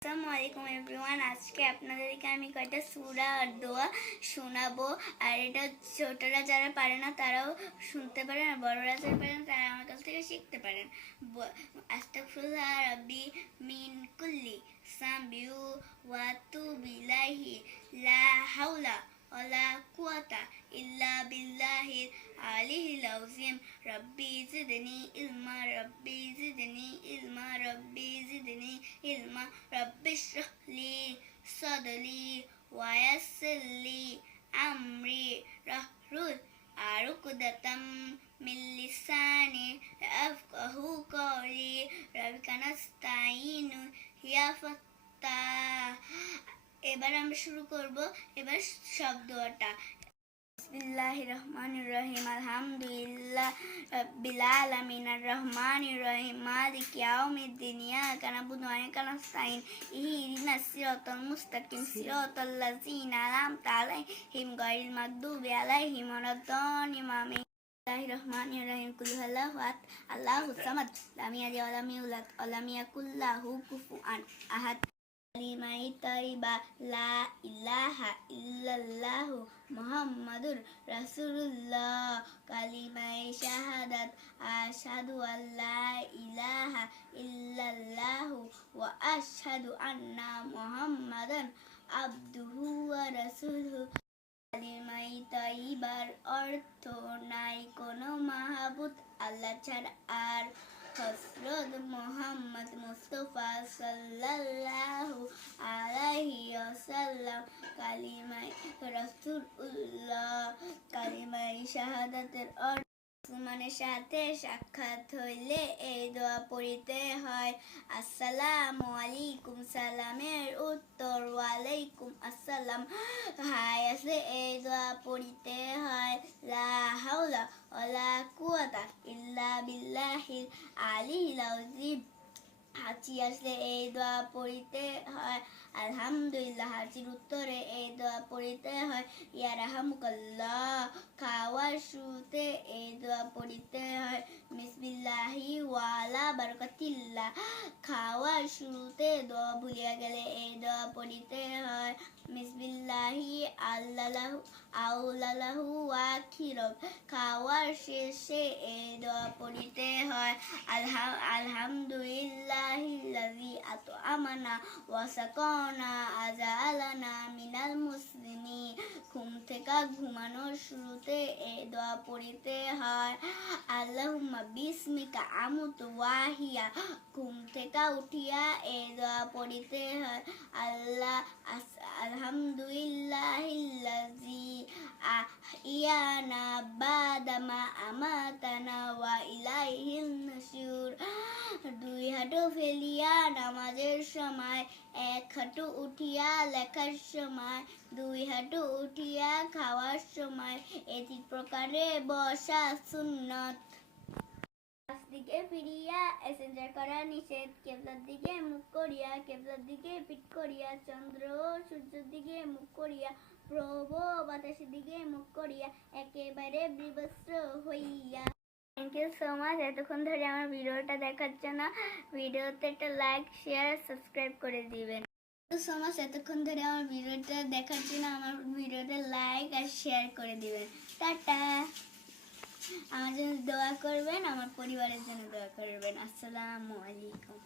আসসালামু আলাইকুম এভরিওয়ান। আজকে আপনাদেরকে আমি কয়েকটা সূরা আর দোয়া শোনাবো। আর এটা ছোটরা যারা পারে না তারাও শুনতে পারেন, আর বড়রা যারা পারেন তারা আমার কাছ থেকে শিখতে পারেন। আস্তাগফিরুল্লাহ রাব্বি মিন কুল্লি সামবিউ ওয়া তুবু ইলাইহি লা হাওলা ওয়ালা কুওয়াতা ইল্লা বিল্লাহিল আলিয়্যিল আযীম। রব্বি জিদনি ইলমা, রব্বি জিদনি ইলমা, রব্বি জিদনি ইলমা। রব্বি ইশরাহ লি সাদরি ওয়া ইয়াসসির লি আমরি ওয়াহলুল উকদাতাম মিন লিসানি ইয়াফকাহু কওলি। রাব্বিকা নাস্তাঈনু ইয়া ফাত্তাহ। এবার আমরা শুরু করব এবার শব্দটা। বিসমিল্লাহির রহমানির রহিম। আলহামদুলিল্লাহ রাব্বিল আলামিন আর রহমানির রহিম মালিকি ইয়াউমিদ্দিন। ইয়াকা না'বুদু ওয়া ইয়াকা নাস্তাঈন। ইহদিনাস সিরাতাল মুস্তাকিম সিরাতাল লাযিনা আন'আমতা আলাইহিম গায়রিল মাগদুবি আলাইহিম ওয়ালাদ-দাল্লিন। আমিন। বিসমিল্লাহির রহমানির রহিম। কুল হুয়াল্লাহু আহাদ আল্লাহুস সামাদ লাম ইয়ালিদ ওয়া লাম ইউলাদ ওয়া লাম ইয়াকুল লাহু কুফুয়ান আহাদ। কালিমায়ে তাইয়্যিবা লা ইলাহা ইল্লাল্লাহু মুহাম্মাদুর রাসূলুল্লাহ। কালিমায়ে শাহাদাত আশহাদু আল্লা ইলাহা ইল্লাল্লাহু ওয়া আশহাদু আন্না মুহাম্মাদান আবদুহু ওয়া রাসূলুহু। কালিমায়ে তাইয়্যিবার অর্থ নাই কোনো মাহবুদ আল্লাহ ছাড়া আর হযরত মুহাম্মদ মুস্তাফা সাল্লাল্লাহু আলাইহি ওয়াসাল্লাম কালিমায়ে রাসূলুল্লাহ। কালিমায়ে শাহাদাতের অর্থ মুসলমানের সাথে সাক্ষাৎ হইলে এই দোয়া পড়িতে হয়। আসসালামু আলাইকুম সালামের উত্তর ওয়ালাইকুম আসসালাম। হাই আসলে এই দোয়া পড়িতে হয়। লা হাওলা ওয়ালা কুওয়াতা ইল্লা বিল্লাহিল আলিয়্যিল আযীম। হাঁচি আসলে এই দোয়া পড়িতে হয়। আলহামদুলিল্লাহ। হাঁচির উত্তরে এই দোয়া পড়িতে হয়। ইয়ারহামুকাল্লাহ। খাওয়ার শুরুতে এই দোয়া পড়িতে হয়। বিসমিল্লাহি ওয়া আলা বারাকাতিল্লাহ। খাওয়ার শুরুতে দোয়া ভুলিয়া গেলে এই দোয়া পড়িতে হয়। বিসমিল্লাহি আল্লাহু আউলাহু ওয়া খিরব। খাওয়ার শেষে এই দোয়া পড়িতে হয়। আলহামদুলিল্লাহিল্লাযী আত'আমানা ওয়া সাকানা আজালানা মিনাল মুসলিমিন। ঘুম থেকে ঘুমানোর শুরুতে এই দোয়া পড়িতে হয়। আল্লাহুম্মা বিসমিকা আমুতু ওয়া আহইয়া। ঘুম থেকে উঠিয়া এই দোয়া পড়িতে হয়। আলহামদুলিল্লাহিল্লাযী আহইয়ানা বাদামা আমাতানা ওয়া ইলাইহিন নুশুর। দুই হাঁটু ফেলিয়া নামাজের সময়, এক হাঁটু উঠিয়া লেখার সময়, দুই হাঁটু উঠিয়া খাওয়ার সময়, এই তিন প্রকারে বসা সুন্নত। দিকে ফিরিয়া এসেঞ্জার করা নিষেধ। কিবলার দিকে মুখ করিয়া, কিবলার দিকে পিঠ করিয়া, চন্দ্র ও সূর্যের দিকে মুখ করিয়া, প্রভু বাতাসের দিকে মুখ করিয়া, একেবারে বিবস্ত্র হইয়া। থ্যাংক ইউ সো মাচ এতক্ষণ ধরে আমার ভিডিওটা দেখার জন্য। ভিডিওতে একটা লাইক শেয়ার সাবস্ক্রাইব করে দিবেন। থ্যাংক ইউ সো মাচ এতক্ষণ ধরে আমার ভিডিওটা দেখার জন্য। আমার ভিডিওটা লাইক আর শেয়ার করে দিবেন। টাটা। আমার জন্য দোয়া করবেন, আমার পরিবারের জন্য দোয়া করবেন। আসসালামু আলাইকুম।